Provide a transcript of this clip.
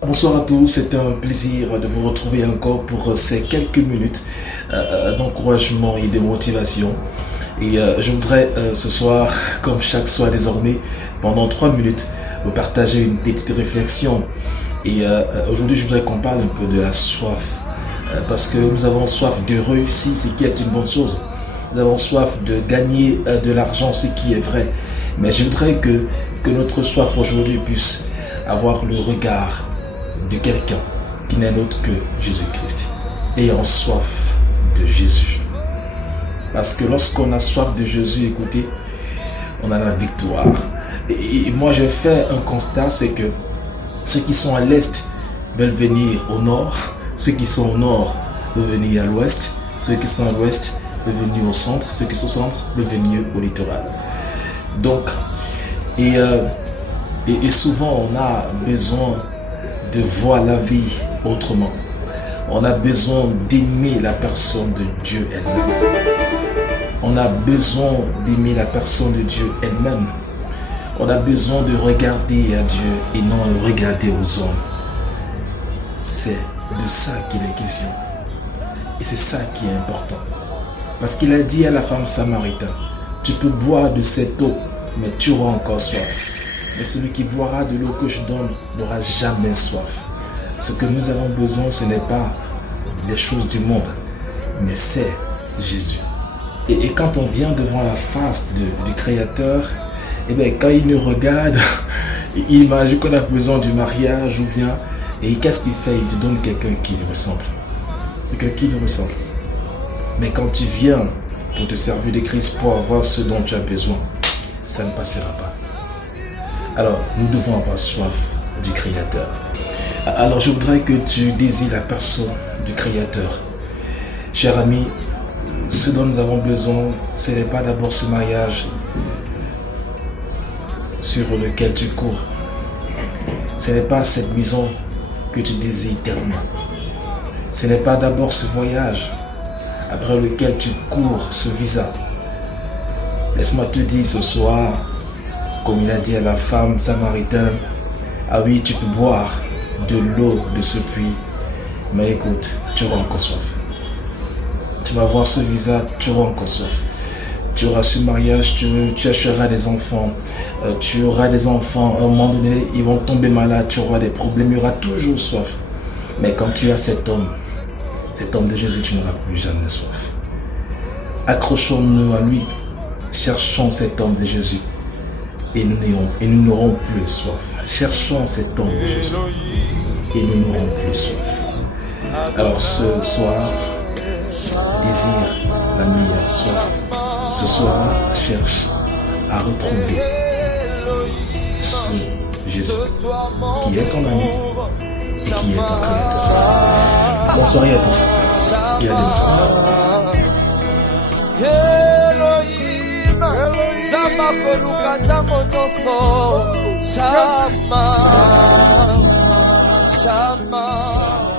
Bonsoir à tous, c'est un plaisir de vous retrouver encore pour ces quelques minutes d'encouragement et de motivation. Et je voudrais ce soir, comme chaque soir désormais, pendant 3 minutes, vous partager une petite réflexion. Et aujourd'hui, je voudrais qu'on parle un peu de la soif. Parce que nous avons soif de réussir, ce qui est une bonne chose. Nous avons soif de gagner de l'argent, ce qui est vrai. Mais je voudrais que notre soif aujourd'hui puisse avoir le regard de quelqu'un qui n'est autre que Jésus-Christ. Ayant soif de Jésus. Parce que lorsqu'on a soif de Jésus, écoutez, on a la victoire. Et moi, je fais un constat, c'est que ceux qui sont à l'est veulent venir au nord. Ceux qui sont au nord veulent venir à l'ouest. Ceux qui sont à l'ouest veulent venir au centre. Ceux qui sont au centre veulent venir au littoral. Donc, et souvent, on a besoin de voir la vie autrement. On a besoin d'aimer la personne de Dieu elle-même. On a besoin d'aimer la personne de Dieu elle-même. On a besoin de regarder à Dieu et non de regarder aux hommes. C'est de ça qu'il est question. Et c'est ça qui est important. Parce qu'il a dit à la femme samaritaine, tu peux boire de cette eau, mais tu auras encore soif. Mais celui qui boira de l'eau que je donne n'aura jamais soif. Ce que nous avons besoin, ce n'est pas des choses du monde, mais c'est Jésus. Et quand on vient devant la face du Créateur, et bien quand il nous regarde, il imagine qu'on a besoin du mariage ou bien, et qu'est-ce qu'il fait? Il te donne quelqu'un qui lui ressemble. Quelqu'un qui lui ressemble. Mais quand tu viens pour te servir de Christ, pour avoir ce dont tu as besoin, ça ne passera pas. Alors, nous devons avoir soif du Créateur. Alors, je voudrais que tu désires la personne du Créateur. Cher ami, ce dont nous avons besoin, ce n'est pas d'abord ce mariage sur lequel tu cours. Ce n'est pas cette maison que tu désires tellement. Ce n'est pas d'abord ce voyage après lequel tu cours, ce visa. Laisse-moi te dire ce soir, comme il a dit à la femme samaritaine, ah oui, tu peux boire de l'eau de ce puits, mais écoute, tu auras encore soif. Tu vas voir ce visa, tu auras encore soif. Tu auras ce mariage, tu achèteras des enfants. Tu auras des enfants, à un moment donné, ils vont tomber malades, tu auras des problèmes, il y aura toujours soif. Mais quand tu as cet homme de Jésus, tu n'auras plus jamais soif. Accrochons-nous à lui, cherchons cet homme de Jésus. Et nous n'aurons plus soif. Cherchons cet homme de Jésus. Et nous n'aurons plus soif. Alors ce soir, désire la meilleure soif. Ce soir, cherche à retrouver ce Jésus qui est ton ami et qui est ton Créateur. Bonsoir à tous et à demain. Shama.